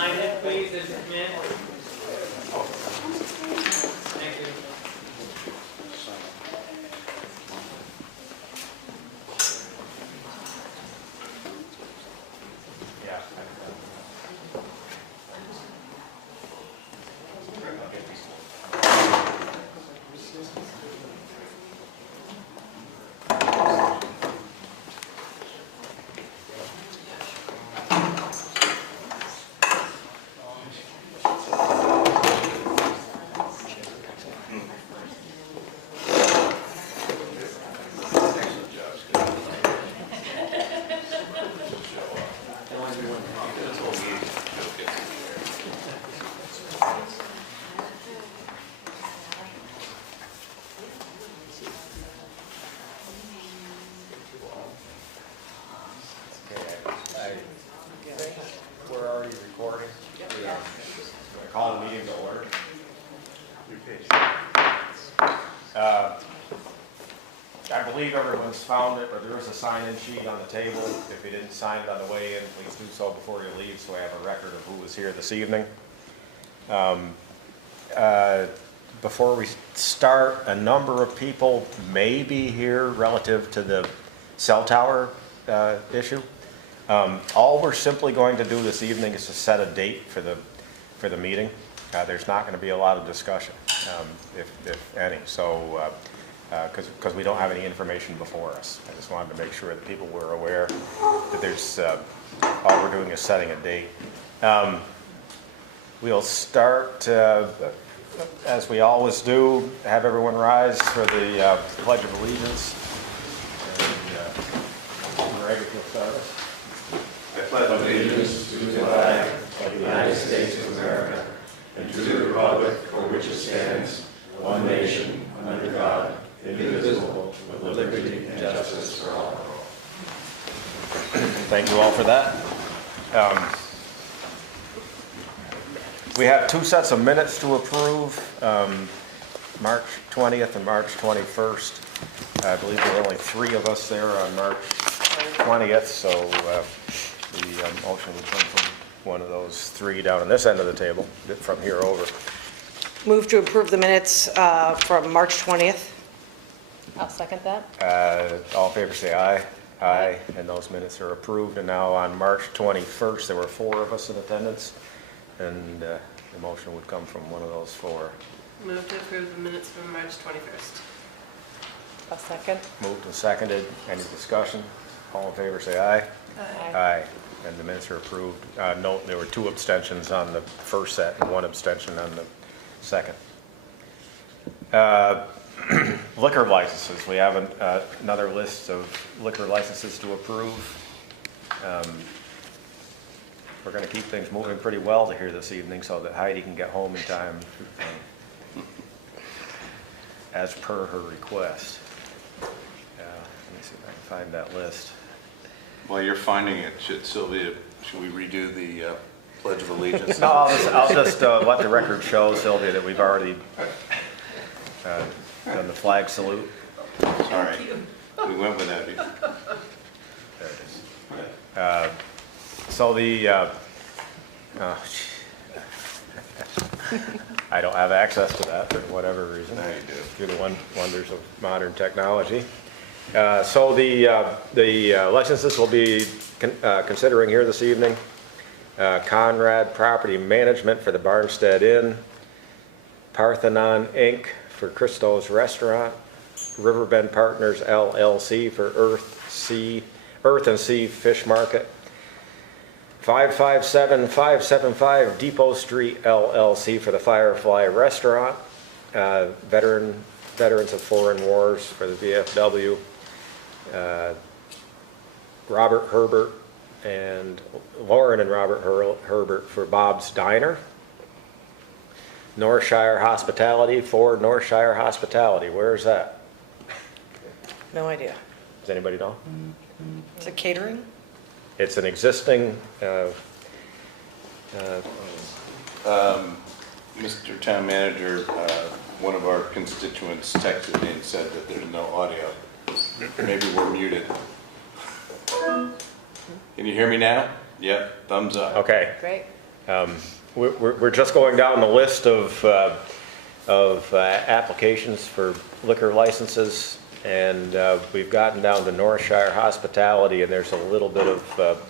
sign it, please, as you come in. Thank you. We're already recording. Call the meeting to order. I believe everyone's found it, but there is a sign-in sheet on the table. If you didn't sign it on the way in, please do so before you leave, so I have a record of who was here this evening. Before we start, a number of people may be here relative to the cell tower issue. All we're simply going to do this evening is to set a date for the meeting. There's not going to be a lot of discussion, if any, so because we don't have any information before us. I just wanted to make sure that people were aware that there's all we're doing is setting a date. We'll start as we always do. Have everyone rise for the Pledge of Allegiance. And Greg, if you'll start us. I pledge allegiance to the flag of the United States of America and to the republic for which it stands, one nation, under God, indivisible, with liberty and justice for all. Thank you all for that. We have two sets of minutes to approve, March 20th and March 21st. I believe there were only 3 of us there on March 20th, so the motion would come from one of those 3 down on this end of the table, from here over. Move to approve the minutes from March 20th. I'll second that. All in favor say aye. Aye, and those minutes are approved. And now on March 21st, there were 4 of us in attendance, and the motion would come from one of those 4. Move to approve the minutes from March 21st. I'll second. Moved and seconded. Any discussion? All in favor say aye. Aye. Aye, and the minutes are approved. Note there were 2 abstentions on the first set and 1 abstention on the second. Liquor licenses. We have another list of liquor licenses to approve. We're going to keep things moving pretty well to here this evening so that Heidi can get home in time as per her request. Let me see if I can find that list. While you're finding it, Sylvia, should we redo the Pledge of Allegiance? No, I'll just let the record show, Sylvia, that we've already done the flag salute. Sorry, we went with that. There it is. So the, I don't have access to that for whatever reason. Now you do. Through the wonders of modern technology. So the licenses we'll be considering here this evening. Conrad Property Management for the Barnstead Inn. Parthenon Inc. for Christo's Restaurant. Riverbend Partners LLC for Earth and Sea Fish Market. 557-575 Depot Street LLC for the Firefly Restaurant. Veterans of Foreign Wars for the VFW. Robert Herbert and Lauren and Robert Herbert for Bob's Diner. Northshire Hospitality for Northshire Hospitality. Where is that? No idea. Does anybody know? Is it catering? It's an existing, Mr. Town Manager, one of our constituents texted me and said that there's no audio. Maybe we're muted. Can you hear me now? Yep, thumbs up. okay. Great. We're just going down the list of applications for liquor licenses, and we've gotten down to Northshire Hospitality, and there's a little bit of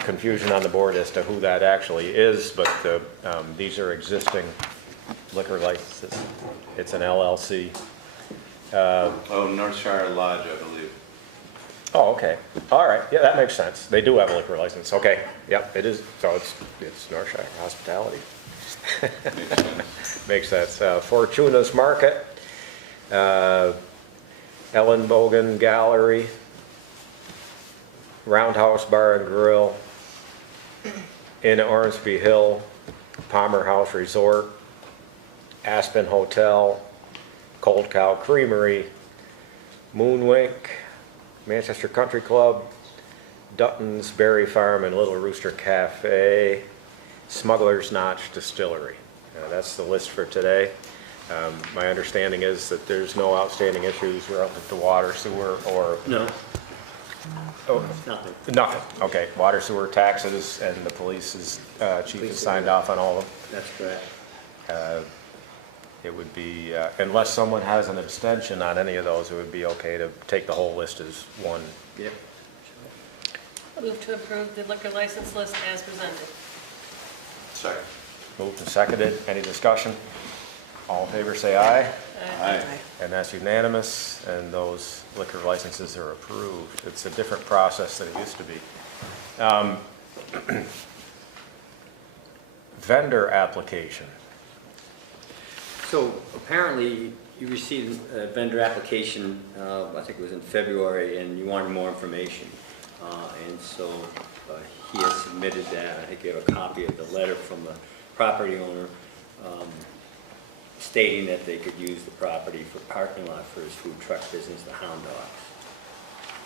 confusion on the board as to who that actually is, but these are existing liquor licenses. It's an LLC. Northshire Lodge, I believe. Oh, okay. All right. Yeah, that makes sense. They do have a liquor license. Okay. Yep, it is. So it's Northshire Hospitality. Makes sense. Makes sense. Fortuna's Market, Ellen Bogan Gallery, Roundhouse Bar and Grill, Inn at Ormsby Hill, Palmer House Resort, Aspen Hotel, Cold Cow Creamery, Moonwink, Manchester Country Club, Dutton's Berry Farm and Little Rooster Cafe, Smuggler's Notch Distillery. That's the list for today. My understanding is that there's no outstanding issues relative to water, sewer, or... No, Oh, nothing. nothing. Okay, water, sewer, taxes, and the police's chief has signed off on all of That's correct. them. It would be, unless someone has an abstention on any of those, it would be okay to take the whole list as one. Yep. Move to approve the liquor license list as presented. Second. Moved and seconded. Any discussion? All in favor, say aye. Aye. And that's unanimous, and those liquor licenses are approved. It's a different process than it used to be. Vendor application. So apparently you received a vendor application, I think it was in February, and you wanted more information. And so he has submitted that. I think you have a copy of the letter from the property owner stating that they could use the property for parking lot for his food truck business, the Hound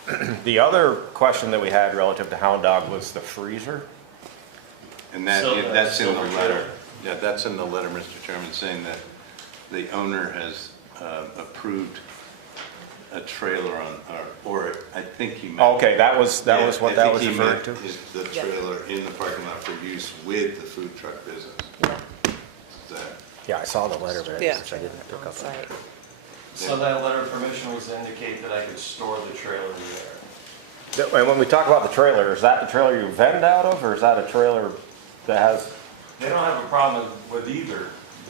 Dogs. The other question that we had relative to Hound Dog was the freezer. And Silver- that's in the silver letter. trailer. Yeah, that's in the letter, Mr. Chairman, saying that the owner has approved a trailer on, or I think he meant. Okay, that was Yeah, what I that think was he referring meant to? is the Yeah. trailer in the parking lot for use with the food truck business. Yeah. Is that- Yeah, I saw the letter, but I Yeah. didn't pick up on it. So that letter of permission was to indicate that I could store the trailer there. And when we talk about the trailer, is that the trailer you vend out of, or is that a trailer that has, They don't have a problem with either,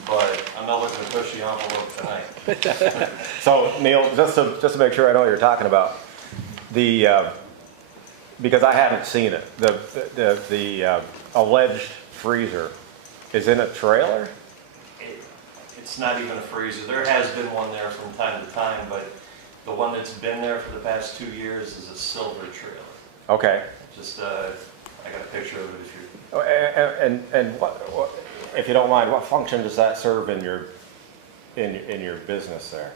but I'm not looking to push the envelope tonight. so Neil, just to make sure I know what you're talking about, because I haven't seen it, the alleged freezer is in a trailer? It's not even a freezer. There has been one there from time to time, but the one that's been there for the past 2 years is a silver trailer. Okay. Just, I got a picture of it if you... Oh, and what, if you don't mind, what function does that serve in your business there?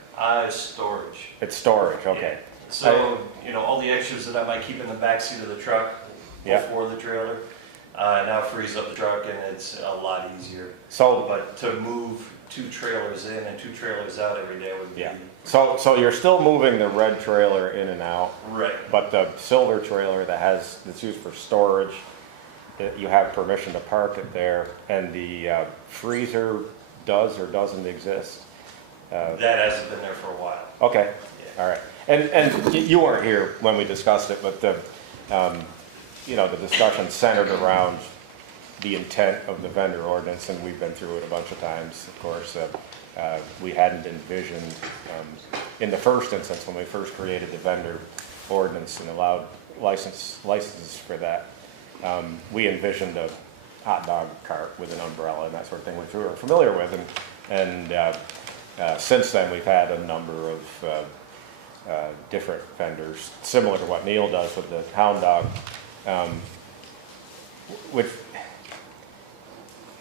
Storage. It's storage, okay. So, all the extras that I might keep in the back seat of the truck Yeah. before the trailer, now frees up the truck and it's a lot easier. So, But to move 2 trailers in and 2 trailers out every day would be... yeah. So you're still moving the red trailer in and out, Right. but the silver trailer that's used for storage, you have permission to park it there, and the freezer does or doesn't exist? That hasn't been there for a while. Okay, Yeah. all right. And you weren't here when we discussed it, but the discussion centered around the intent of the vendor ordinance, and we've been through it a bunch of times. Of course, we hadn't envisioned, in the first instance, when we first created the vendor ordinance and allowed licenses for that, we envisioned a hot dog cart with an umbrella and that sort of thing, which we were familiar with. And since then, we've had a number of different vendors, similar to what Neil does with the Hound Dog,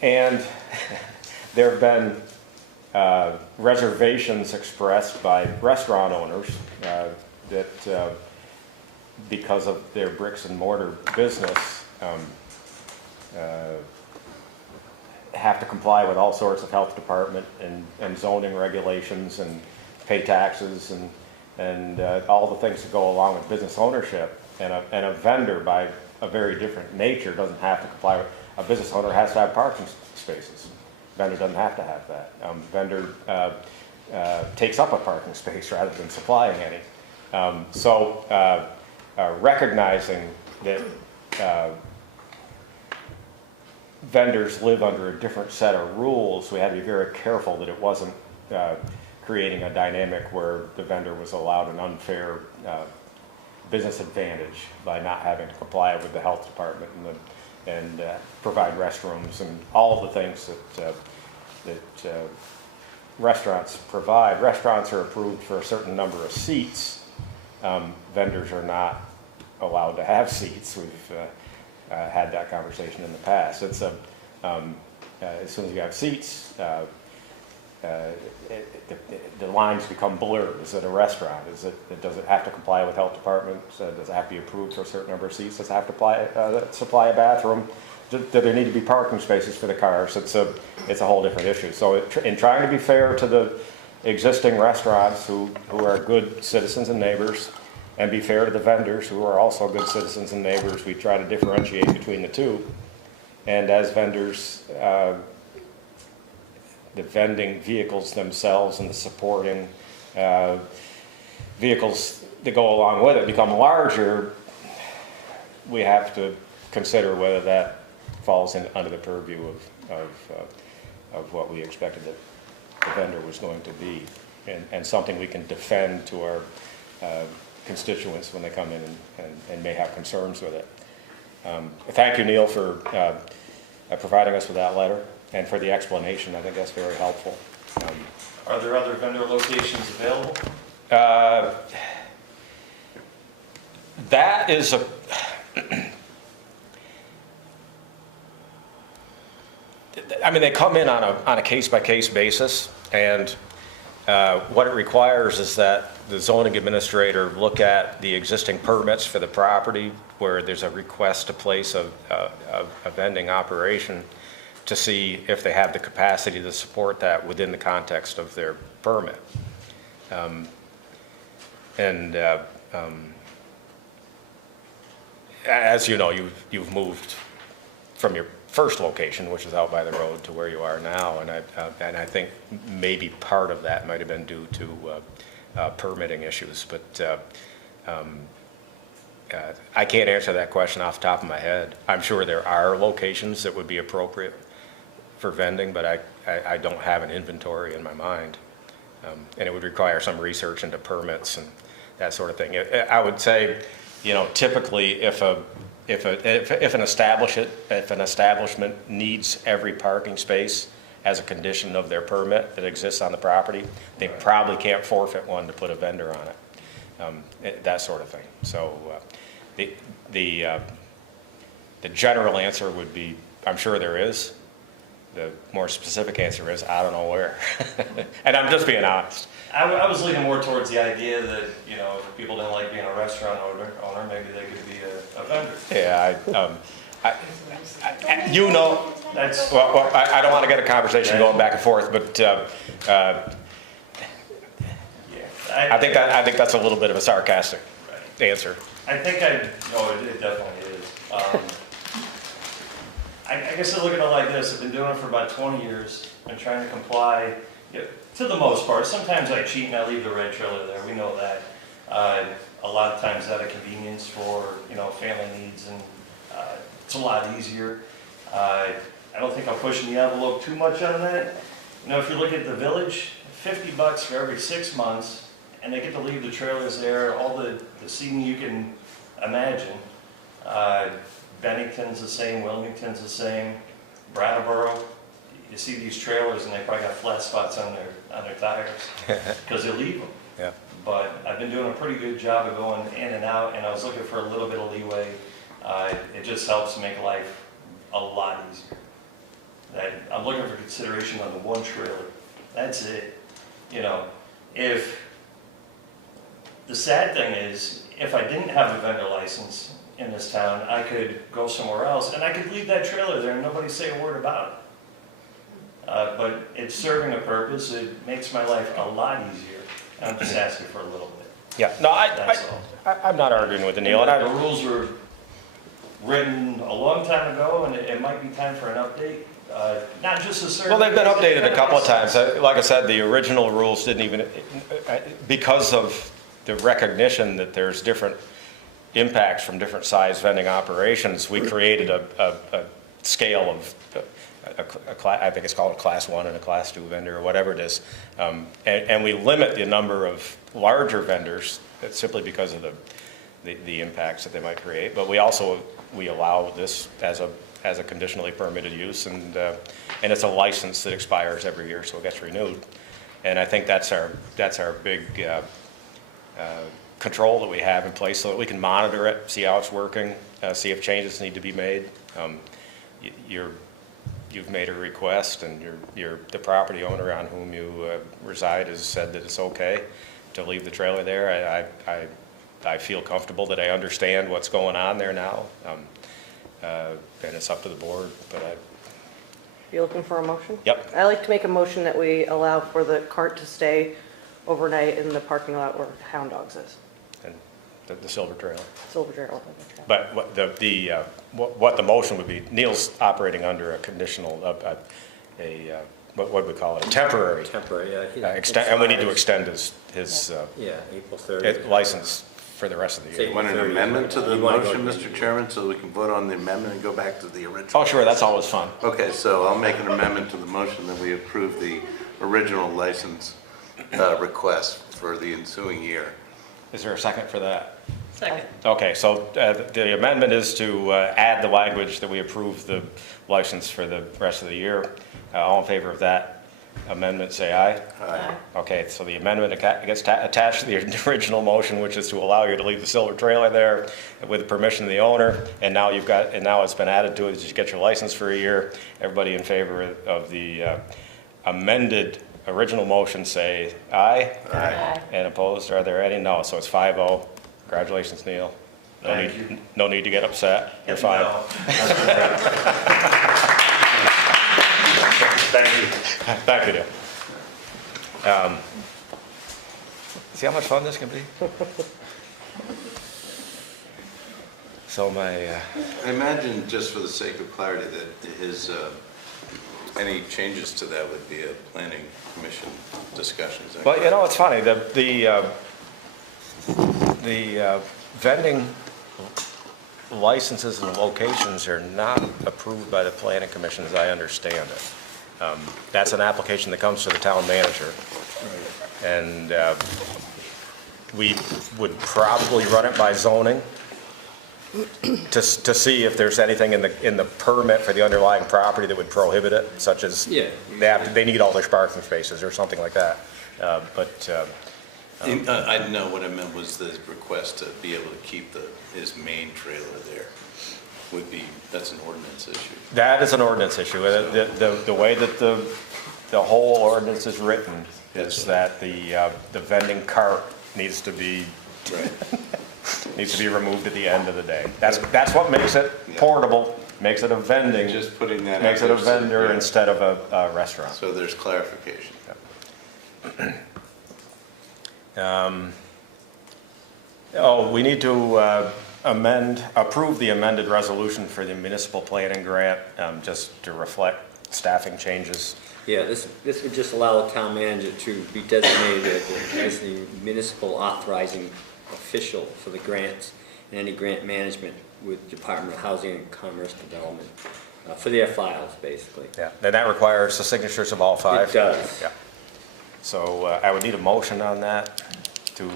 and there have been reservations expressed by restaurant owners that because of their bricks and mortar business have to comply with all sorts of health department and zoning regulations and pay taxes and all the things that go along with business ownership. And a vendor, by a very different nature, doesn't have to comply with. a business owner has to have parking spaces. Vendor doesn't have to have that. Vendor takes up a parking space rather than supplying any. Recognizing that vendors live under a different set of rules, we had to be very careful that it wasn't creating a dynamic where the vendor was allowed an unfair business advantage by not having to comply with the health department and provide restrooms and all of the things that restaurants provide. Restaurants are approved for a certain number of seats. Vendors are not allowed to have seats. We've had that conversation in the past. It's as soon as you have seats, the lines become blurred. Is it a restaurant? Does it have to comply with health departments? Does it have to be approved for a certain number of seats? Does it have to supply a bathroom? Do there need to be parking spaces for the cars? It's a whole different issue. So in trying to be fair to the existing restaurants who are good citizens and neighbors, and be fair to the vendors who are also good citizens and neighbors, we try to differentiate between the two. And as vendors, the vending vehicles themselves and the supporting vehicles that go along with it become larger, we have to consider whether that falls under the purview of what we expected that the vendor was going to be, and something we can defend to our constituents when they come in and may have concerns with it. Thank you, Neil, for providing us with that letter and for the explanation. I think that's very helpful. Are there other vendor locations available? That is I mean, they come in on a case-by-case basis, and what it requires is that the zoning administrator look at the existing permits for the property where there's a request to place a vending operation to see if they have the capacity to support that within the context of their permit. As you know, you've moved from your first location, which is out by the road, to where you are now, and I think maybe part of that might have been due to permitting issues, but I can't answer that question off the top of my head. I'm sure there are locations that would be appropriate for vending, but I don't have an inventory in my mind, and it would require some research into permits and that sort of thing. I would say, typically if an establishment needs every parking space as a condition of their permit that exists on the property, they probably can't forfeit one to put a vendor on it, that sort of thing. So the general answer would be, I'm sure there is. The more specific answer is, I don't know where. And I'm just being honest. I was leaning more towards the idea that, if people didn't like being a restaurant owner, maybe they could be a vendor. Yeah, That's, well, I don't want to get a conversation going back and forth, but I think that's a little bit of a sarcastic answer. I think it definitely is. I guess I look at it like this. I've been doing it for about 20 years. I'm trying to comply, to the most part. Sometimes I cheat and I leave the red trailer there. We know that. A lot of times out of convenience for, family needs, and it's a lot easier. I don't think I'm pushing the envelope too much on that. If you look at the village, $50 for every 6 months, and they get to leave the trailers there, all the seating you can imagine. Bennington's the same, Wilmington's the same, Brattleboro. You see these trailers and they probably got flat spots on their tires because they leave them. Yeah. But I've been doing a pretty good job of going in and out, and I was looking for a little bit of leeway. It just helps make life a lot easier. I'm looking for consideration on the one trailer. That's it. If the sad thing is, if I didn't have a vendor license in this town, I could go somewhere else and I could leave that trailer there and nobody say a word about it. But it's serving a purpose. It makes my life a lot easier. I'm just asking for a little bit. Yeah, no, That's all. I'm not arguing with Neil. And the rules were written a long time ago, and it might be time for an update. Not just a certain. Well, they've been updated a couple of times. Like I said, the original rules didn't even, because of the recognition that there's different impacts from different size vending operations, we created a scale of, I think it's called a class 1 and a class 2 vendor, or whatever it is. And we limit the number of larger vendors simply because of the impacts that they might create. But we also, we allow this as a conditionally permitted use, and it's a license that expires every year, so it gets renewed. And I think that's our big control that we have in place, so that we can monitor it, see how it's working, see if changes need to be made. You've made a request, and the property owner on whom you reside has said that it's okay to leave the trailer there. I feel comfortable that I understand what's going on there now, and it's up to the board, but You looking for a motion? Yep. I'd like to make a motion that we allow for the cart to stay overnight in the parking lot where Hound Dogs is, and the silver trailer. Silver Trail. But what the motion would be, Neil's operating under a conditional, what would we call it, a temporary, Temporary, yeah. and we need to extend his Yeah, April 30th. license for the rest of the Say- year. You want an amendment to the You wanna go motion, again? Mr. Chairman, so we can vote on the amendment and go back to the original? Oh, sure, that's always fun. Okay, so I'll make an amendment to the motion that we approve the original license request for the ensuing year. Is there a second for that? Second. Okay, so the amendment is to add the language that we approve the license for the rest of the year. All in favor of that amendment, say aye. Aye. Okay, so the amendment gets attached to the original motion, which is to allow you to leave the silver trailer there with permission of the owner, and now it's been added to it, just get your license for a year. Everybody in favor of the amended original motion, say aye. Aye. And opposed, are there any? No, so it's 5-0. Congratulations, Neil. Thank you. No need to get upset, you're fine. No. Thank you. Thank you, Neil. See how much fun this can be? So I imagine, just for the sake of clarity, that his, any changes to that would be a planning commission discussion. Is that well, you correct? know, it's funny, the vending licenses and locations are not approved by the planning commission, as I understand it. That's an application that comes to the town manager. And we would probably run it by zoning to see if there's anything in the permit for the underlying property that would prohibit it, such as Yeah. they need all their parking spaces or something like that. I know what I meant was the request to be able to keep his main trailer there would be, that's an ordinance issue. That is an ordinance issue. The way that the whole ordinance is written is that the vending cart needs to be removed at the end of the day. That's what makes it portable, makes it a vending, Just putting that out makes it a there so- vendor yeah. instead of a restaurant. So there's clarification. We need to approve the amended resolution for the municipal planning grant, just to reflect staffing changes. Yeah, this would just allow the town manager to be designated as the municipal authorizing official for the grants and any grant management with Department of Housing and Commerce Development, for their files, basically. Yeah, and that requires the signatures of all five? It does. Yeah. So I would need a motion on that to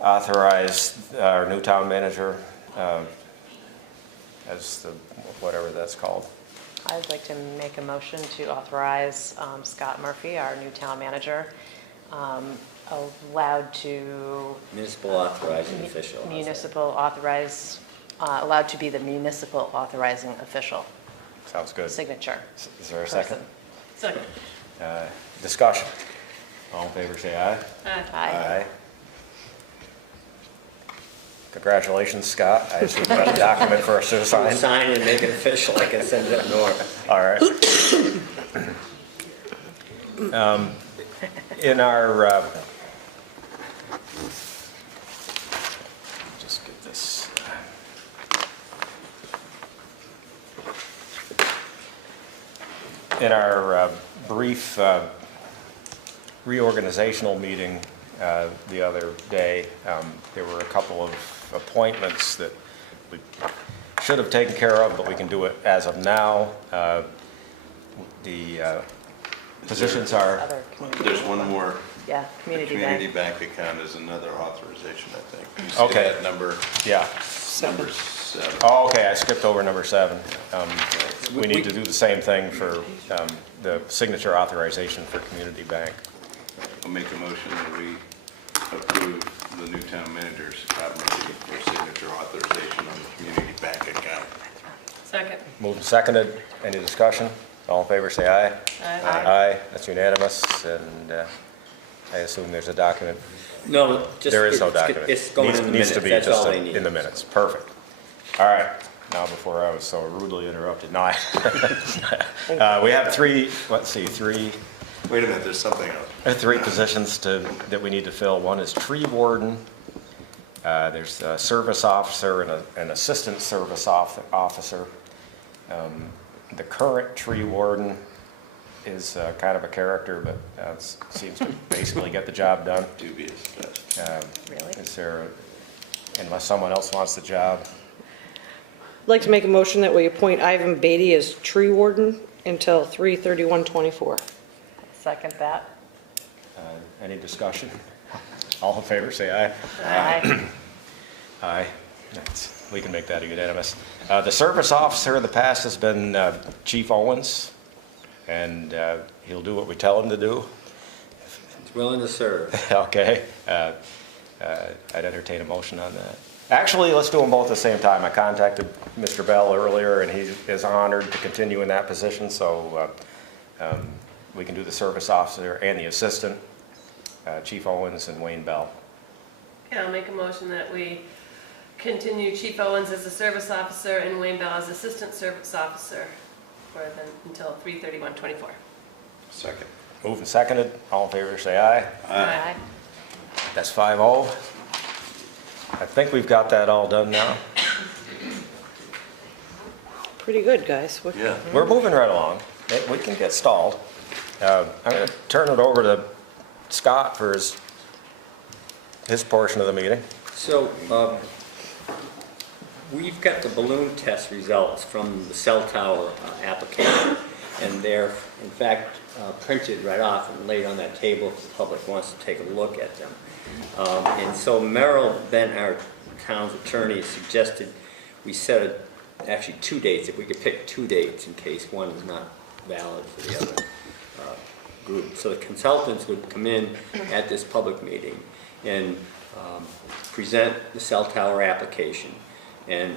authorize our new town manager as the, whatever that's called. I'd like to make a motion to authorize Scott Murphy, our new town manager, allowed to Municipal authorizing official. allowed to be the municipal authorizing official Sounds good. signature. Is there a second? Second. Discussion. All in favor, say aye. Aye. Congratulations, Scott. I assume you have a document for us to sign. Sign and make it official, I can send it up north. All right. In our, just get this. In our brief reorganizational meeting the other day, there were a couple of appointments that we should have taken care of, but we can do it as of now. The positions are, Other community. There's one more. Yeah, The community community bank. bank account is another authorization, I think. You see Okay. that number, yeah. number 7. Oh, okay, I skipped over number 7. We need to do the same thing for the signature authorization for community bank. I'll make a motion that we approve the new town manager's Scott Murphy for signature authorization on the community bank account. Second. Moved and seconded. Any discussion? All in favor, say aye. Aye. Aye, that's unanimous, and I assume there's a document. No, just. There is no document. It's going in the Needs minutes, to be that's just all they need. in the minutes, perfect. All right, now before I was so rudely interrupted, no, we have three Wait a minute, there's something else. positions that we need to fill. One is tree warden, there's a service officer and an assistant service officer. The current tree warden is kind of a character, but seems to basically get the job done. Dubious, but Really? Is there, unless someone else wants the job? I'd like to make a motion that we appoint Ivan Beatty as tree warden until 3/31/24. Second that. Any discussion? All in favor, say aye. Aye. Aye. We can make that a unanimous. The service officer in the past has been Chief Owens, and he'll do what we tell him to do. He's willing to serve. Okay. I'd entertain a motion on that. Actually, let's do them both at the same time. I contacted Mr. Bell earlier, and he is honored to continue in that position, so we can do the service officer and the assistant, Chief Owens and Wayne Bell. Okay, I'll make a motion that we continue Chief Owens as a service officer and Wayne Bell as assistant service officer until 3/31/24. second. Moved and seconded. All in favor, say aye. Aye. That's 5-0. I think we've got that all done now. Pretty good, guys. Yeah. We're moving right along. We can get stalled. I'm going to turn it over to Scott for his portion of the meeting. So, we've got the balloon test results from the cell tower application, and they're, in fact, printed right off and laid on that table if the public wants to take a look at them. And so Merrill Bent, our town's attorney, suggested we set actually 2 dates, if we could pick 2 dates in case one is not valid for the other group. So the consultants would come in at this public meeting and present the cell tower application and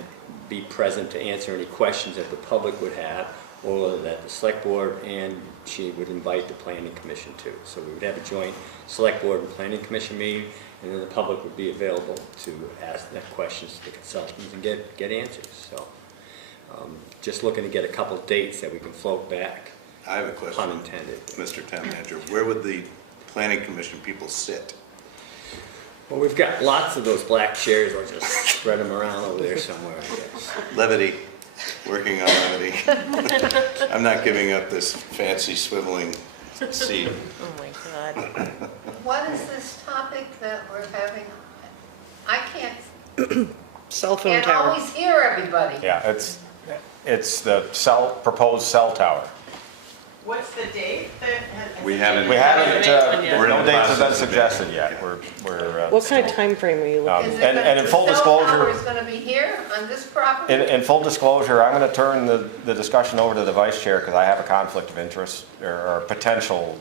be present to answer any questions that the public would have, or that the select board and she would invite the planning commission to. So we would have a joint select board and planning commission meeting, and then the public would be available to ask that questions to the consultants and get answers. So just looking to get a couple of dates that we can float back, I have a question, pun intended. Mr. Town Manager. Where would the planning commission people sit? Well, we've got lots of those black chairs, we'll just spread them around over there somewhere, I guess. Levity, working on levity. I'm not giving up this fancy swiveling seat. Oh, my God. What is this topic that we're having? I can't Cell phone tower. always hear everybody. Yeah, it's the proposed cell tower. What's the date that? We haven't. We haven't, We're in no the dates have been process of suggested it. yet. Yeah. We're What kind of time frame are you looking Is at? it gonna- and in full The cell disclosure- tower is gonna be here on this property? In full disclosure, I'm going to turn the discussion over to the vice chair because I have a conflict of interest or a potential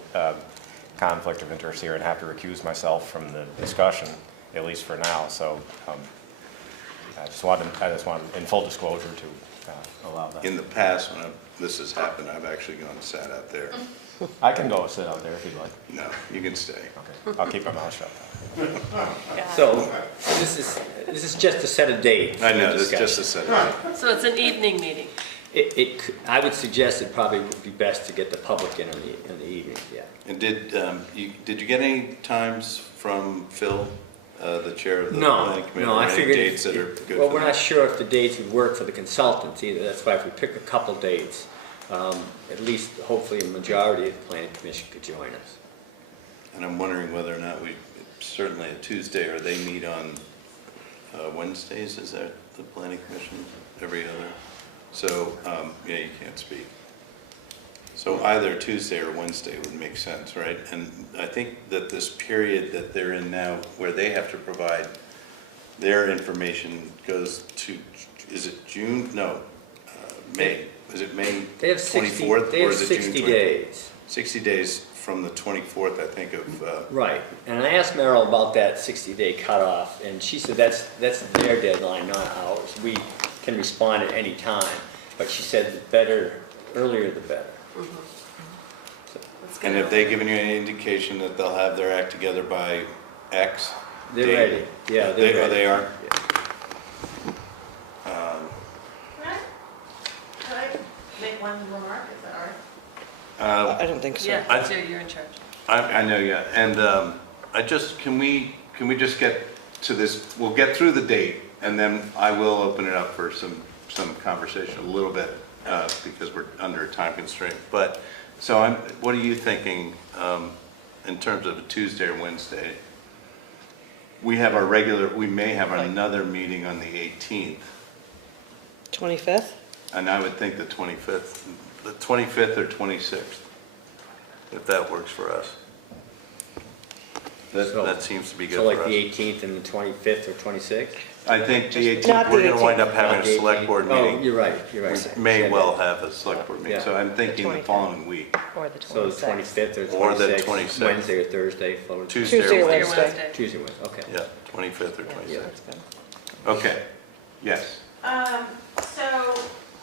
conflict of interest here and have to recuse myself from the discussion, at least for now. So I just want in full disclosure to allow that. In the past, when this has happened, I've actually gone and sat out there. I can go sit out there if you'd like. No, you can stay. Okay, I'll keep my mouth shut. So this is just to set a date. I know, for this is just discussion. a set. So it's an evening meeting. I would suggest it probably would be best to get the public in the evening, yeah. And did you get any times from Phil, the chair of the No, planning committee? no, I or any figured. dates that are good Well, for we're them? not sure if the dates would work for the consultants either. That's why if we pick a couple dates, at least hopefully a majority of the planning commission could join us. And I'm wondering whether or not certainly a Tuesday, or they meet on Wednesdays, is that the planning commission, every other? So, yeah, you can't speak. So either Tuesday or Wednesday would make sense, right? And I think that this period that they're in now, where they have to provide their information goes to, is it June? No, May. Is it May They have 60, 24th? they or have is it June 60 24th? days. 60 days from the 24th, I think, of, Right, and I asked Merrill about that 60-day cutoff, and she said that's their deadline, not ours. We can respond at any time, but she said the better, earlier the better. Let's and go. have they given you any indication that they'll have their act together by X? They're date? ready, yeah, they're ready. Oh, they are? Can I make one remark, is that all right? I don't think so. Yeah, that's you're in charge. I know, yeah, and I just, can we just get to this, we'll get through the date, and then I will open it up for some conversation a little bit, because we're under a time constraint. But, so what are you thinking in terms of a Tuesday or Wednesday? We have our we may have another meeting on the 18th, 25th? and I would think the 25th or 26th, if that works for us. That seems to be good So for like us. the 18th and the 25th or 26th? I think the Not 18th, the we're going to wind up 18th. having Not a the select 18th. board Oh, meeting. you're right, you're We right. may well have a select board meeting, Yeah. so I'm thinking the 25th. following week, Or the So the 26th. 25th or Or the 26th? 26th. Wednesday or Thursday? forward- Tuesday Tuesday or or Wednesday. Wednesday. Tuesday, Wednesday, okay. Yeah, 25th or Yeah, 26th. that's good. Okay, yes. So,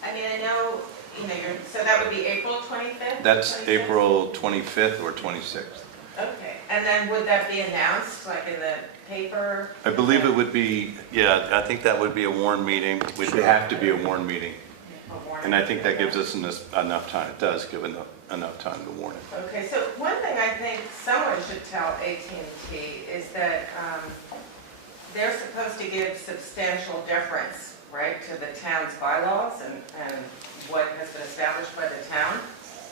I mean, I know, so that would be April 25th? That's 26th? April 25th or 26th. Okay, and then would that be announced, like in the paper? I believe it would be, yeah, I think that would be a warned meeting. It would have to be a warned meeting. And I think that gives us enough time, it does give enough time to warn it. Okay, so one thing I think someone should tell AT&T is that they're supposed to give substantial deference, right, to the town's bylaws and what has been established by the town.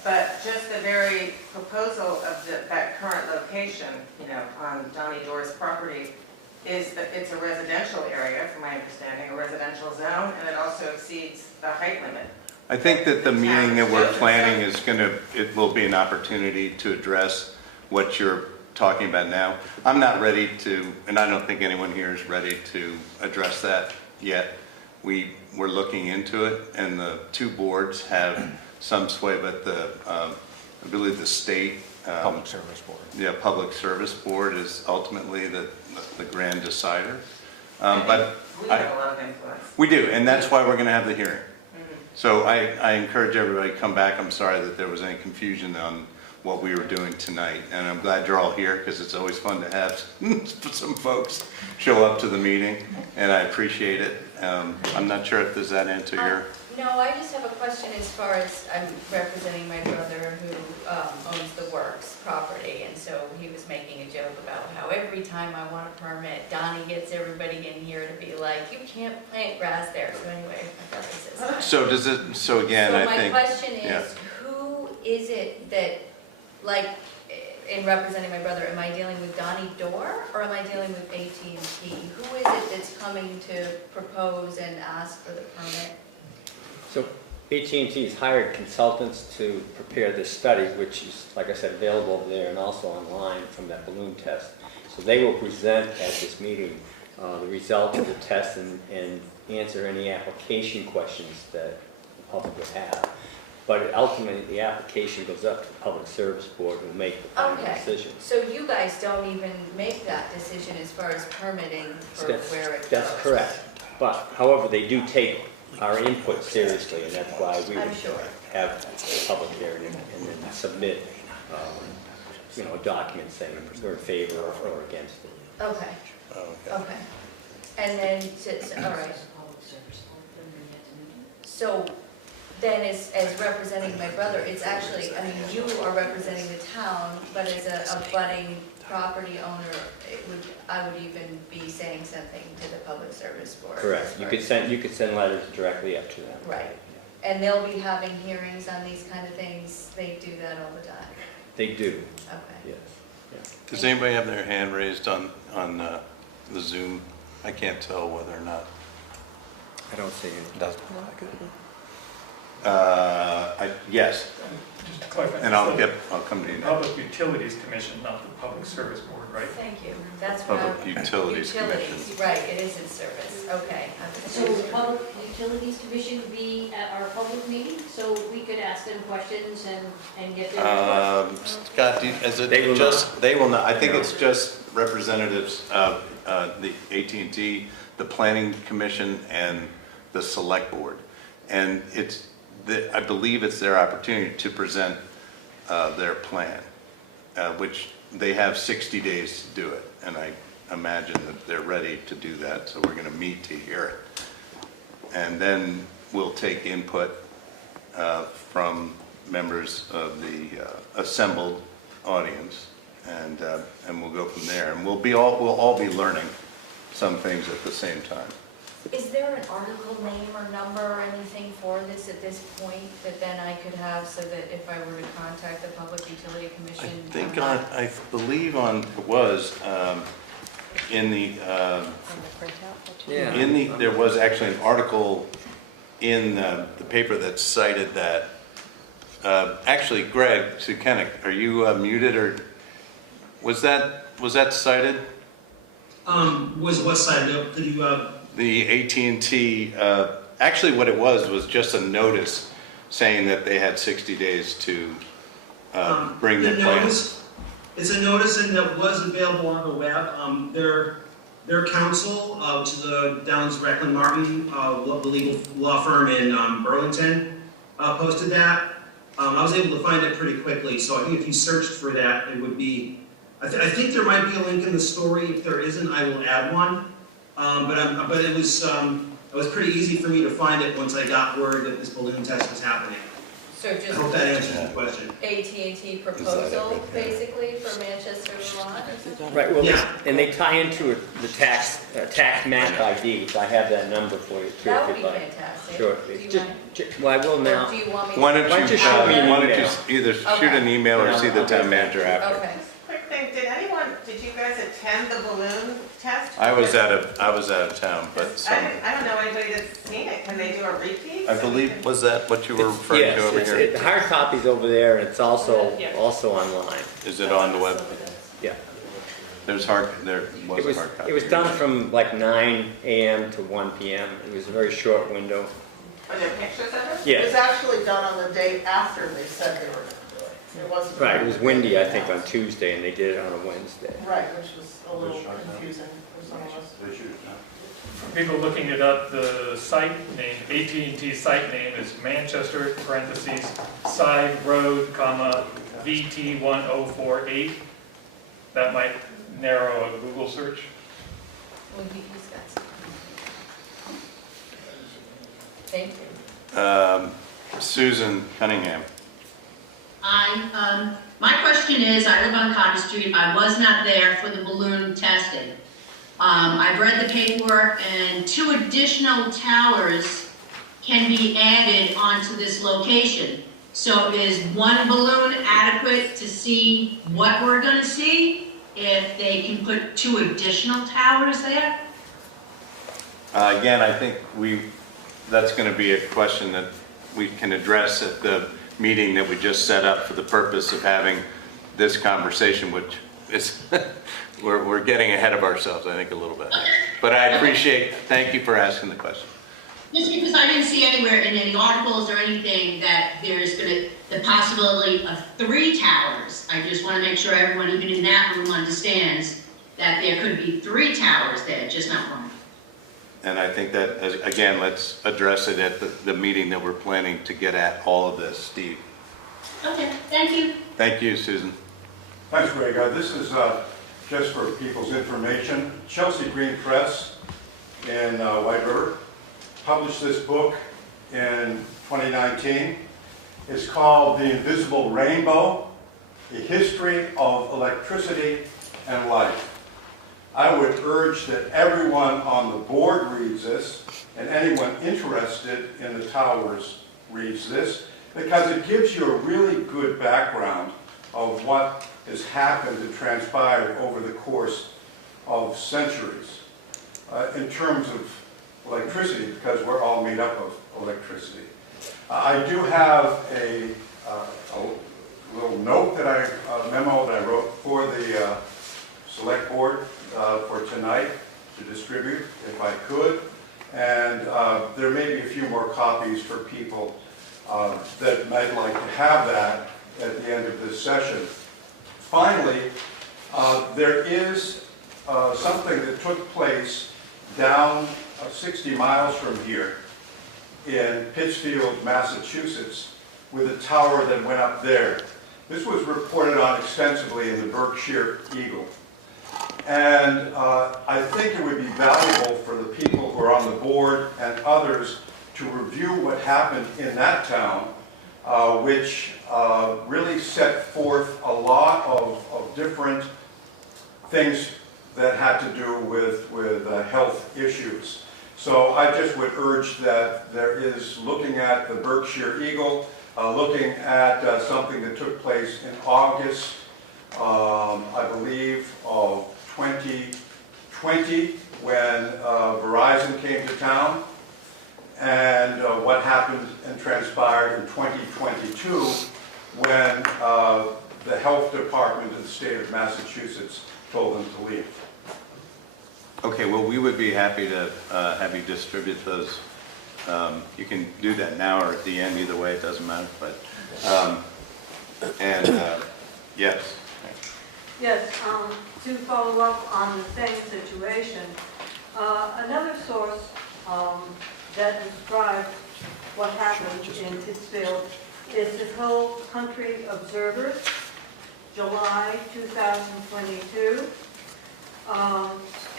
But just the very proposal of that current location, on Donnie Doer's property, is that it's a residential area, from my understanding, a residential zone, and it also exceeds the height limit. I think that the meeting that we're planning is it will be an opportunity to address what you're talking about now. I'm not ready to, and I don't think anyone here is ready to address that yet. We're looking into it, and the two boards have some sway, but I believe the state. Public Service Board. Yeah, Public Service Board is ultimately the grand decider. I But think we have a lot of influence. we do, and that's why we're going to have the hearing. So I encourage everybody to come back. I'm sorry that there was any confusion on what we were doing tonight. And I'm glad you're all here, because it's always fun to have some folks show up to the meeting, and I appreciate it. I'm not sure if does that answer your... No, I just have a question as far as I'm representing my brother who owns the Works property, and so he was making a joke about how every time I want a permit, Donnie gets everybody in here to be like, you can't plant grass there. So anyway, my brother says. So again, So I my think... question yeah. is, who is it that, like, in representing my brother, am I dealing with Donnie Doer or am I dealing with AT&T? Who is it that's coming to propose and ask for the permit? So AT&T's hired consultants to prepare this study, which is, like I said, available over there and also online from that balloon test. So they will present at this meeting the results of the test and answer any application questions that the public would have. But ultimately, the application goes up to the Public Service Board who will make the final Okay. decision. So you guys don't even make that decision as far as permitting for where it goes? That's correct. But however, they do take our input seriously, and that's why we would I'm sure. have a public hearing and then submit, a document saying we're in favor or against it. Okay, Okay. okay. And then, all right. So then as representing my brother, it's actually, I mean, you are representing the town, but as a budding property owner, I would even be saying something to the Public Service Board. Correct. You could send letters directly up to them. Right. And they'll be having hearings on these kind of things, they do that all the time? They do, Okay. yes. Does anybody have their hand raised on the Zoom? I can't tell whether or not. I don't see any. Doesn't. Yes, Just to clarify. and I'll come to you now. Public Utilities Commission, not the Public Service Board, right? Thank you, that's what I. Public Utilities Commission. Utilities, right, it is in service, okay. So the Public Utilities Commission would be at our public meeting, so we could ask them questions and get their input? Scott, is it They will just, they will not, I think it's just representatives of the AT&T, the Planning Commission, and the Select Board. And I believe it's their opportunity to present their plan, which they have 60 days to do it. And I imagine that they're ready to do that, so we're going to meet to hear it. And then we'll take input from members of the assembled audience, and we'll go from there. And we'll all be learning some things at the same time. Is there an article name or number or anything for this at this point that then I could have so that if I were to contact the Public Utility Commission? I believe it was in the, On the printout? Yeah. there was actually an article in the paper that cited that. Actually, Greg Sukenik, are you muted, or was that cited? Was what side? Could you, The AT&T, actually what it was just a notice saying that they had 60 days to bring their plans. It's a notice and that was available on the web. Their counsel to the Downs Recklin Martin, the legal law firm in Burlington, posted that. I was able to find it pretty quickly, so I think if you searched for that, it would be, I think there might be a link in the story. If there isn't, I will add one. But it was pretty easy for me to find it once I got word that this balloon test was happening. So I just hope that answers the question. AT&T proposal, basically, for Manchester, Vermont or something? Right, well, Yeah. and they tie into the tax map ID, so I have that number for you too. That if would be you'd like. fantastic. Sure. Do you Just- mind- Well, I will Or now. do you want me to? Why don't Why don't you you shoot me an email? either shoot Okay. an email or see the Okay. town manager after. Okay. Quick thing, did you guys attend the balloon test? I was out of town, but I don't know anybody that's seen it. Can they do a repeat? I so we believe, can- was that what you were referring to over Yes, here? it's hard copies over there, and it's also Yeah. online. Is it on the web? Yeah. There was hard copy. It was done from like 9 a.m. to 1 p.m. It was a very short window. Are there pictures of it? Yes. It was actually done on the day after they said they were going to do it. It wasn't. Right, it was windy, I think, on Tuesday, and they did it on a Wednesday. Right, which was a little confusing for some of us. For people looking it up, the site name, AT&T site name is Manchester, parentheses, Side Road, comma, VT1048. That might narrow a Google search. Well, he's got some. Thank you. Susan Cunningham. My question is, I live on Cottage Street, I was not there for the balloon testing. I've read the paperwork, and 2 additional towers can be added onto this location. So is 1 balloon adequate to see what we're gonna see, if they can put 2 additional towers there? Again, I think that's going to be a question that we can address at the meeting that we just set up for the purpose of having this conversation, which is, we're getting ahead of ourselves, I think, a little bit. But I thank you for asking the question. Just because I didn't see anywhere in any articles or anything that there's the possibility of 3 towers. I just want to make sure everyone, even in that room, understands that there could be 3 towers there, just not 1. And I think that, again, let's address it at the meeting that we're planning to get at all of this. Steve. Okay, thank you. Thank you, Susan. Thanks, Greg. This is just for people's information. Chelsea Green Press in White River published this book in 2019. It's called The Invisible Rainbow, A History of Electricity and Life. I would urge that everyone on the board reads this, and anyone interested in the towers reads this, because it gives you a really good background of what has happened and transpired over the course of centuries in terms of electricity, because we're all made up of electricity. I do have a little note that memo that I wrote for the select board for tonight to distribute, if I could. And there may be a few more copies for people that might like to have that at the end of this session. Finally, there is something that took place down 60 miles from here in Pittsfield, Massachusetts, with a tower that went up there. This was reported on extensively in the Berkshire Eagle. And I think it would be valuable for the people who are on the board and others to review what happened in that town, which really set forth a lot of different things that had to do with health issues. So I just would urge that there is, looking at the Berkshire Eagle, looking at something that took place in August, I believe, of 2020, when Verizon came to town, and what happened and transpired in 2022 when the health department of the state of Massachusetts told them to leave. Okay, well, we would be happy to have you distribute those. You can do that now or at the end, either way, it doesn't matter, but, yes. Yes, to follow up on the same situation, another source that describes what happened in Pittsfield is the Hill Country Observer, July 2022.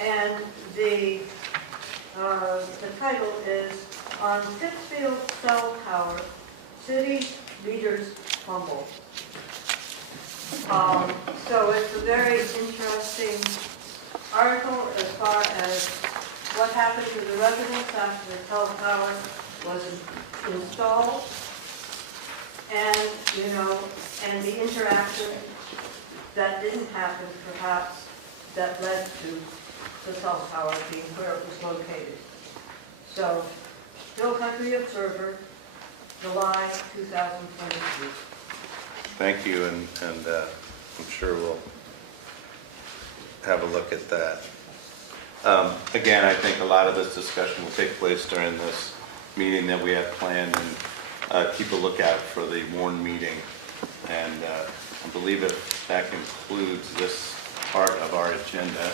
And the title is "On Pittsfield Cell Tower, City Leaders Fumble." So it's a very interesting article as far as what happened to the residents after the cell tower was installed, and and the interaction that didn't happen, perhaps, that led to the cell tower being where it was located. So, Hill Country Observer, July 2022. Thank you, and I'm sure we'll have a look at that. Again, I think a lot of this discussion will take place during this meeting that we have planned, and keep a lookout for the Warren meeting. And I believe that concludes this part of our agenda.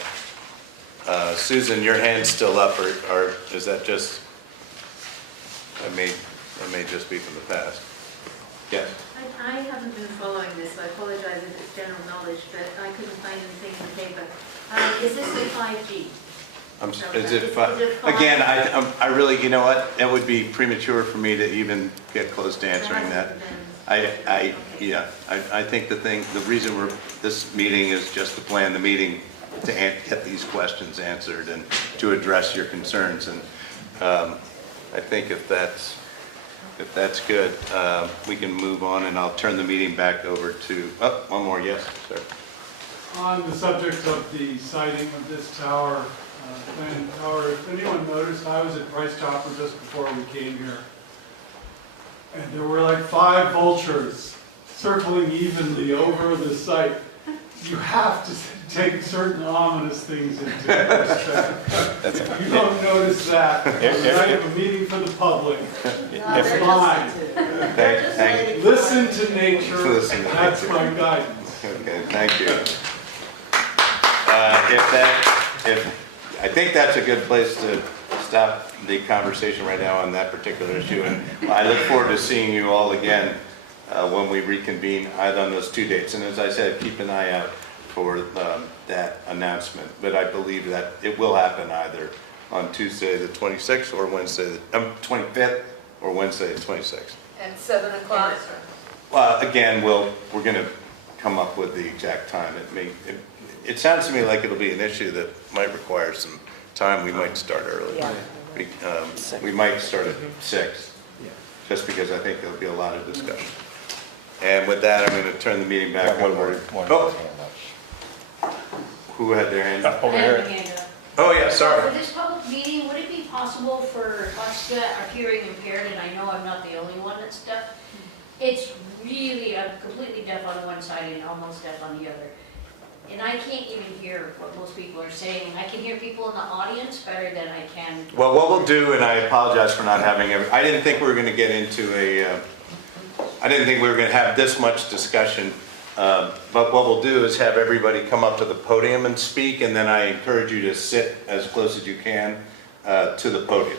Susan, your hand's still up, or is that just, that may just be from the past? Yes. I haven't been following this, so I apologize if it's general knowledge, but I couldn't find anything in the paper. Is this the 5G? Is it again, I really, you know what, it would be premature for me to even get close to answering that. I think the reason this meeting is just to plan the meeting to get these questions answered and to address your concerns. And I think if that's good, we can move on, and I'll turn the meeting back over to, one more, yes, sir. On the subject of the siting of this tower, Glen Tower, if anyone noticed, I was at Price Chopper just before we came here. And there were like 5 vultures circling evenly over the site. You have to take certain ominous things into perspective. You don't notice that. I have a meeting for the public. It's fine. Listen to nature. That's my guidance. Okay, thank you. I think that's a good place to stop the conversation right now on that particular issue, and I look forward to seeing you all again when we reconvene either on those 2 dates. And as I said, keep an eye out for that announcement, but I believe that it will happen either on Tuesday the 26th or Wednesday the 25th or Wednesday the 26th. And 7 o'clock? Well, again, we're going to come up with the exact time. It sounds to me like it'll be an issue that might require some time. We might start early. Yeah. We might start at 6. just because I think there'll be a lot of discussion. And with that, I'm going to turn the meeting back over. Who had their hand up? I have a hand up. Oh, yeah, sorry. For this public meeting, would it be possible for us that are hearing impaired, and I know I'm not the only one that's deaf, it's really, I'm completely deaf on one side and almost deaf on the other. And I can't even hear what most people are saying. I can hear people in the audience better than I can. Well, what we'll do, and I apologize for not having I didn't think we were going to get into I didn't think we were going to have this much discussion. But what we'll do is have everybody come up to the podium and speak, and then I encourage you to sit as close as you can to the podium.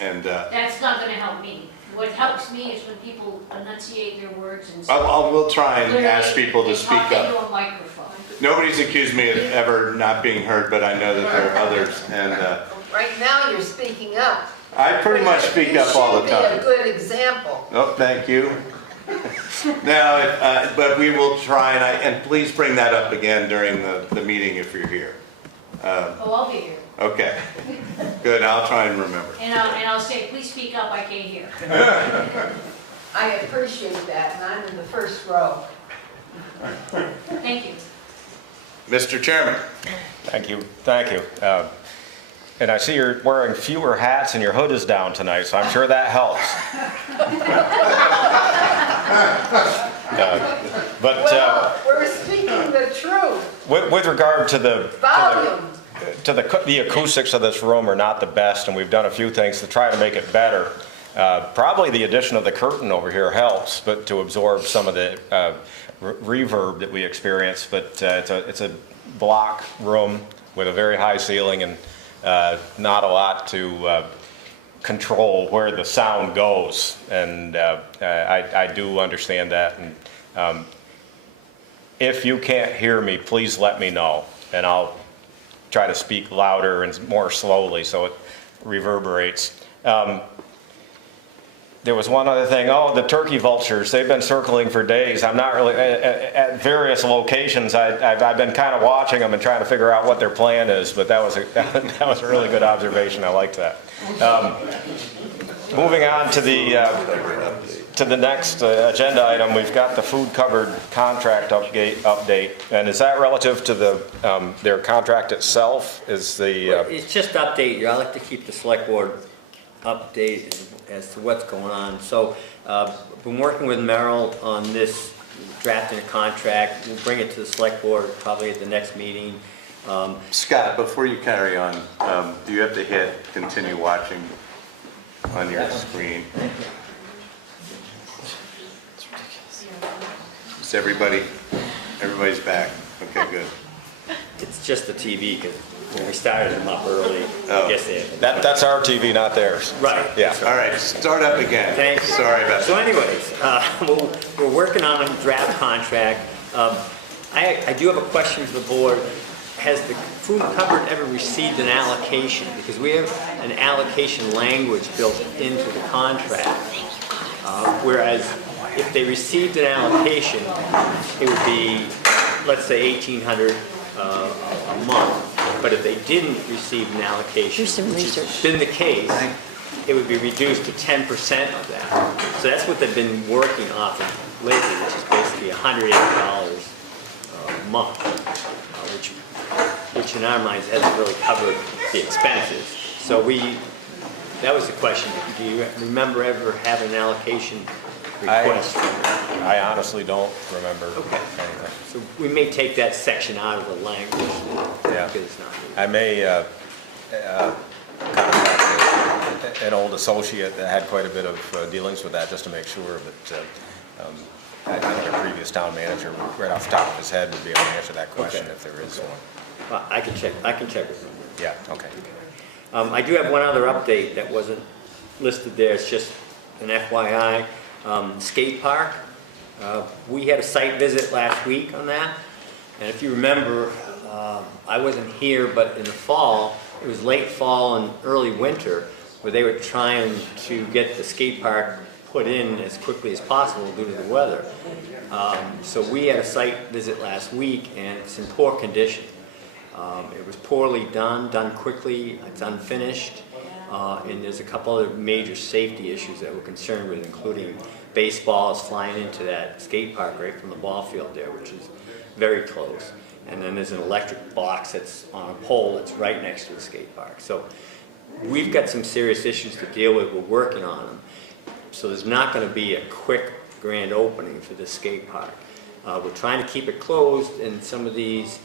And That's not gonna help me. What helps me is when people enunciate their words and. we'll try and ask people to speak Talk into up. a microphone. Nobody's accused me of ever not being heard, but I know that there are others. And Right now, you're speaking up. I pretty much speak up all the You should be time. a good example. Oh, thank you. Now, but we will try, and please bring that up again during the meeting if you're here. Oh, I'll be here. Okay, good, I'll try and remember. And I'll say, please speak up, I can't hear. I appreciate that, and I'm in the first row. Thank you. Mr. Chairman. Thank you. And I see you're wearing fewer hats and your hood is down tonight, so I'm sure that helps. Well, we're speaking the truth. With regard to the Volume. the acoustics of this room are not the best, and we've done a few things to try to make it better. Probably the addition of the curtain over here helps, but to absorb some of the reverb that we experience. But it's a block room with a very high ceiling and not a lot to control where the sound goes. And I do understand that. And if you can't hear me, please let me know, and I'll try to speak louder and more slowly so it reverberates. There was one other thing. Oh, the turkey vultures, they've been circling for days. I'm not really, at various locations, I've been kind of watching them and trying to figure out what their plan is, but that was a really good observation. I liked that. Moving on to the next agenda item, we've got the food covered contract update. And is that relative to their contract itself? It's just update. I like to keep the select board updated as to what's going on. So I've been working with Merrill on this, drafting a contract. We'll bring it to the select board probably at the next meeting. Scott, before you carry on, do you have to hit continue watching on your screen? Is everybody's back? Okay, good. It's just the TV because when we started them up early, I guess they had. That's our TV, not theirs. Right. Yeah. All right, start up again. Thank you. Sorry about So that. anyways, we're working on a draft contract. I do have a question for the board. Has the food cupboard ever received an allocation? Because we have an allocation language built into the contract. Whereas if they received an allocation, it would be, let's say, $1,800 a month. But if they didn't receive an allocation, which has been the case, it would be reduced to 10% of that. So that's what they've been working off of lately, which is basically $180 a month, which in our minds hasn't really covered the expenses. So that was the question. Do you remember ever having an allocation request? I honestly don't remember anything. So we may take that section out of the language. Yeah. Because it's not. I may contact an old associate that had quite a bit of dealings with that just to make sure, but I think our previous town manager, right off the top of his head, would be able to answer that question if there is one. Well, I can check with them. Yeah, okay. I do have one other update that wasn't listed there. It's just an FYI. Skate park. We had a site visit last week on that. And if you remember, I wasn't here, but in the fall, it was late fall and early winter, where they were trying to get the skate park put in as quickly as possible due to the weather. So we had a site visit last week, and it's in poor condition. It was poorly done quickly, it's unfinished. And there's a couple other major safety issues that we're concerned with, including baseballs flying into that skate park right from the ball field there, which is very close. And then there's an electric box that's on a pole that's right next to the skate park. So we've got some serious issues to deal with. We're working on them. So there's not going to be a quick grand opening for this skate park. We're trying to keep it closed, and some of these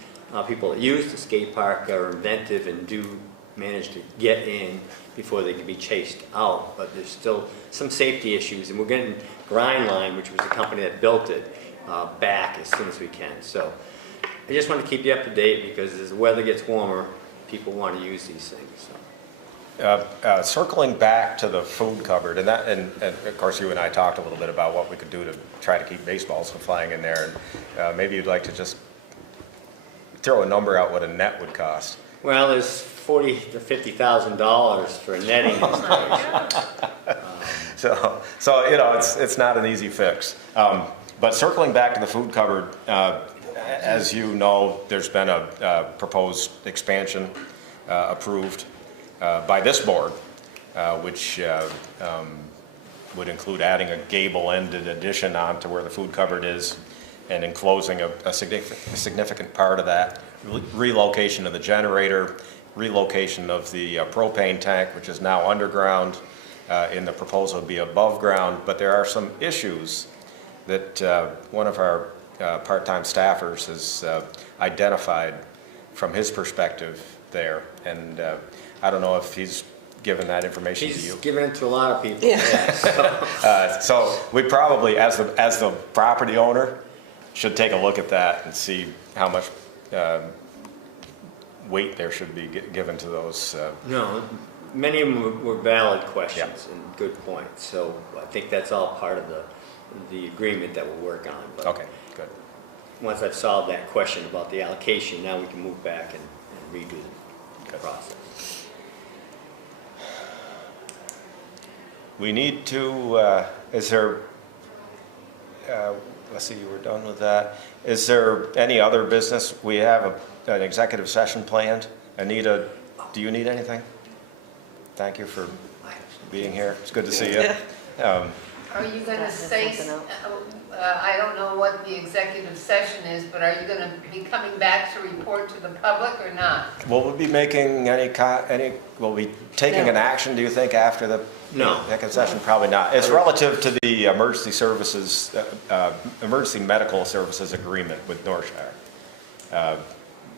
people that use the skate park are inventive and do manage to get in before they can be chased out. But there's still some safety issues, and we're getting Grindline, which was the company that built it, back as soon as we can. So I just want to keep you up to date, because as the weather gets warmer, people want to use these things. So. Circling back to the food cupboard, and of course you and I talked a little bit about what we could do to try to keep baseballs from flying in there, and maybe you'd like to just throw a number out what a net would cost. Well, there's $40,000 to $50,000 for a netting installation. So you know, it's not an easy fix. But circling back to the food cupboard, as you know, there's been a proposed expansion approved by this board, which would include adding a gable-ended addition onto where the food cupboard is, and enclosing a significant part of that, relocation of the generator, relocation of the propane tank, which is now underground. In the proposal would be above ground, but there are some issues that one of our part-time staffers has identified from his perspective there, and I don't know if he's given that information to you. He's given it to a lot of people. Yeah. Yeah, so we probably, as the property owner, should take a look at that and see how much weight there should be given to those. No, many of them were valid questions and good points. So I think that's all part of the agreement that we'll work on. But okay, good. Once I've solved that question about the allocation, now we can move back and redo the process. We need to, is there, let's see, you were done with that. Is there any other business? We have an executive session planned. Anita, do you need anything? Thank you for being here. It's good to see you. Are you going to say, I don't know what the executive session is, but are you going to be coming back to report to the public or not? Will we be making will we be taking an action, do you think, after the executive session? Probably not. It's relative to the emergency services, emergency medical services agreement with Northshire.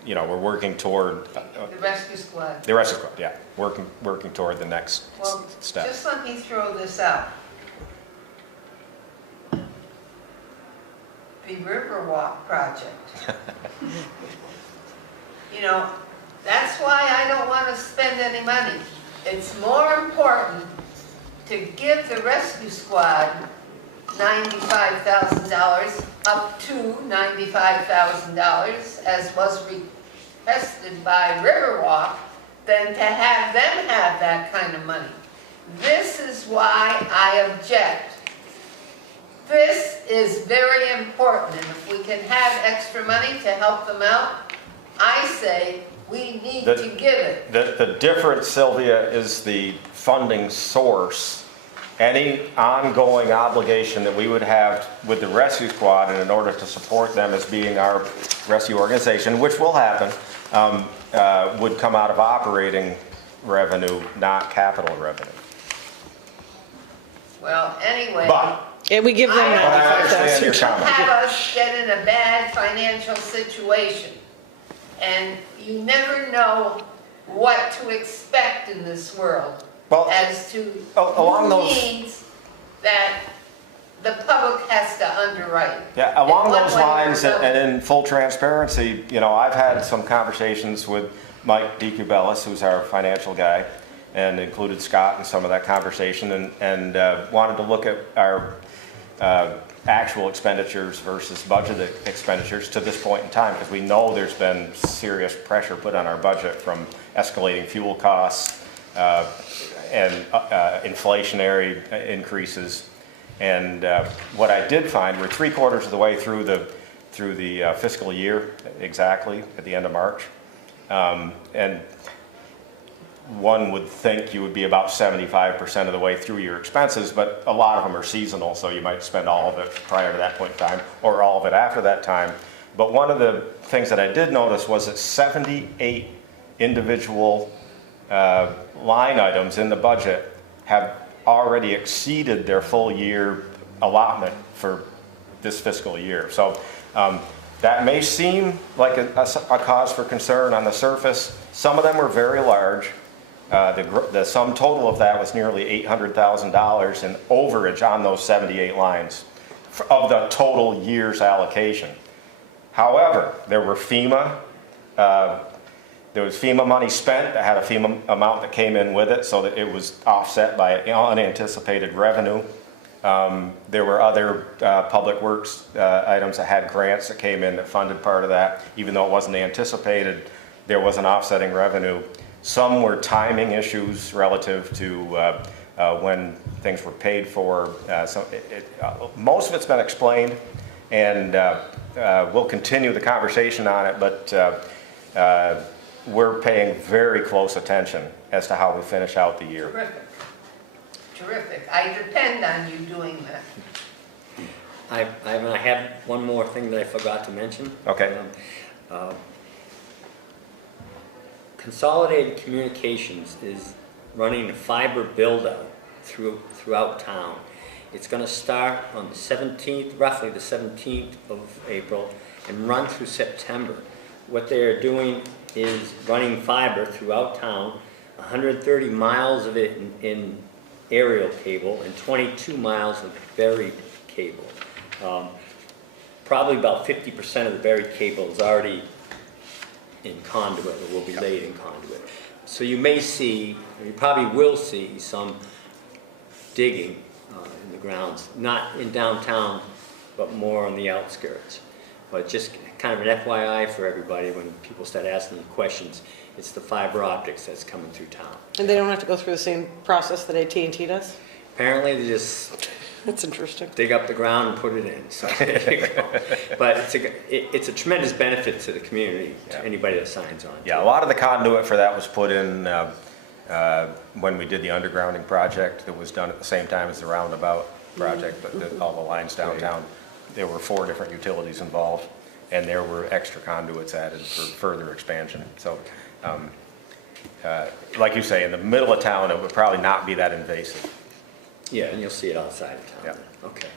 You know, we're working toward The rescue squad. the rescue squad, yeah. Working toward the next step. Just let me throw this out. The Riverwalk project. You know, that's why I don't want to spend any money. It's more important to give the rescue squad $95,000, up to $95,000, as was requested by Riverwalk, than to have them have that kind of money. This is why I object. This is very important, and if we can have extra money to help them out, I say we need to give it. The difference, Sylvia, is the funding source. Any ongoing obligation that we would have with the rescue squad, and in order to support them as being our rescue organization, which will happen, would come out of operating revenue, not capital revenue. Well, anyway. And we give them I understand your You comment. have us get in a bad financial situation, and you never know what to expect in this world as to who needs that the public has to underwrite. Yeah, along In one those way or lines, another. and in full transparency, you know, I've had some conversations with Mike DeCubelis, who's our financial guy, and included Scott in some of that conversation, and wanted to look at our actual expenditures versus budgeted expenditures to this point in time, because we know there's been serious pressure put on our budget from escalating fuel costs and inflationary increases. And what I did find, we're 3/4 of the way through the fiscal year exactly at the end of March, and one would think you would be about 75% of the way through your expenses, but a lot of them are seasonal, so you might spend all of it prior to that point in time, or all of it after that time. But one of the things that I did notice was that 78 individual line items in the budget have already exceeded their full year allotment for this fiscal year. So that may seem like a cause for concern on the surface. Some of them were very large. The sum total of that was nearly $800,000 in overage on those 78 lines of the total year's allocation. However, there were FEMA, there was FEMA money spent that had a FEMA amount that came in with it, so that it was offset by unanticipated revenue. There were other public works items that had grants that came in that funded part of that. Even though it wasn't anticipated, there was an offsetting revenue. Some were timing issues relative to when things were paid for. Most of it's been explained, and we'll continue the conversation on it, but we're paying very close attention as to how we finish out the year. Terrific. Terrific. I depend on you doing that. I have one more thing that I forgot to mention. Okay. Consolidated Communications is running a fiber build-out throughout town. It's going to start on the 17th, roughly the 17th of April, and run through September. What they're doing is running fiber throughout town, 130 miles of it in aerial cable and 22 miles of buried cable. Probably about 50% of the buried cable is already in conduit, or will be laid in conduit. So you may see, or you probably will see, some digging in the grounds, not in downtown, but more on the outskirts. But just kind of an FYI for everybody when people start asking questions, it's the fiber optics that's coming through town. And they don't have to go through the same process that AT&T does? Apparently they just That's interesting. dig up the ground and put it in. So there you go. But it's a tremendous benefit to the community, to anybody that signs on. Yeah, a lot of the conduit for that was put in when we did the undergrounding project that was done at the same time as the roundabout project, but all the lines downtown. There were 4 different utilities involved, and there were extra conduits added for further expansion. So, like you say, in the middle of town, it would probably not be that invasive. Yeah, and you'll see it outside of town. Yeah. Okay,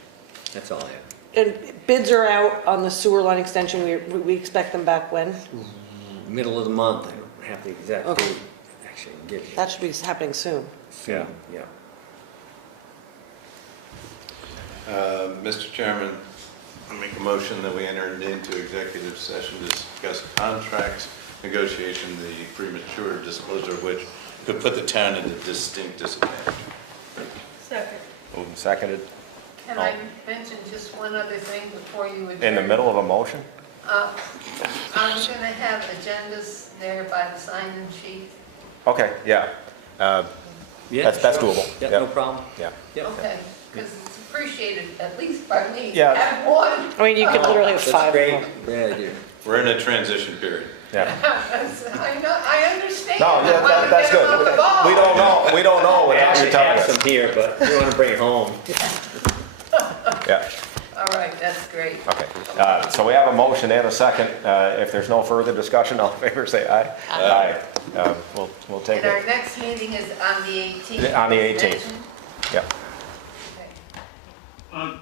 that's all I have. And bids are out on the sewer line extension. We expect them back when? Middle of the month, I don't have the exact Okay. date. Actually, I can give you. That should be happening soon. Yeah, yeah. Mr. Chairman, I make a motion that we enter into executive session to discuss contracts, negotiation, the premature disclosure of which could put the town in a distinct disadvantage. Second. Moved and seconded. Can I mention just one other thing before you adjourn? In the middle of a motion? I'm going to have agendas there by the sign-in sheet. Okay, yeah. Yeah, That's sure. doable. Yeah, Yep. no problem. Yeah. Yep. Okay, because it's appreciated, at least by me. Yeah. Have one. I mean, you could literally have That's 5 of great. them. Great idea. We're in a transition period. Yeah. I know, I understand. No, I yeah, want to that's get them good. on the ball. We don't know We what you're actually telling have us. some here, but we want to bring it home. Yeah, All right, that's great. okay. So we have a motion and a second. If there's no further discussion, all in favor, say aye. Aye. We'll take And our it next meeting is on the 18th. on the 18th. Yeah. Okay.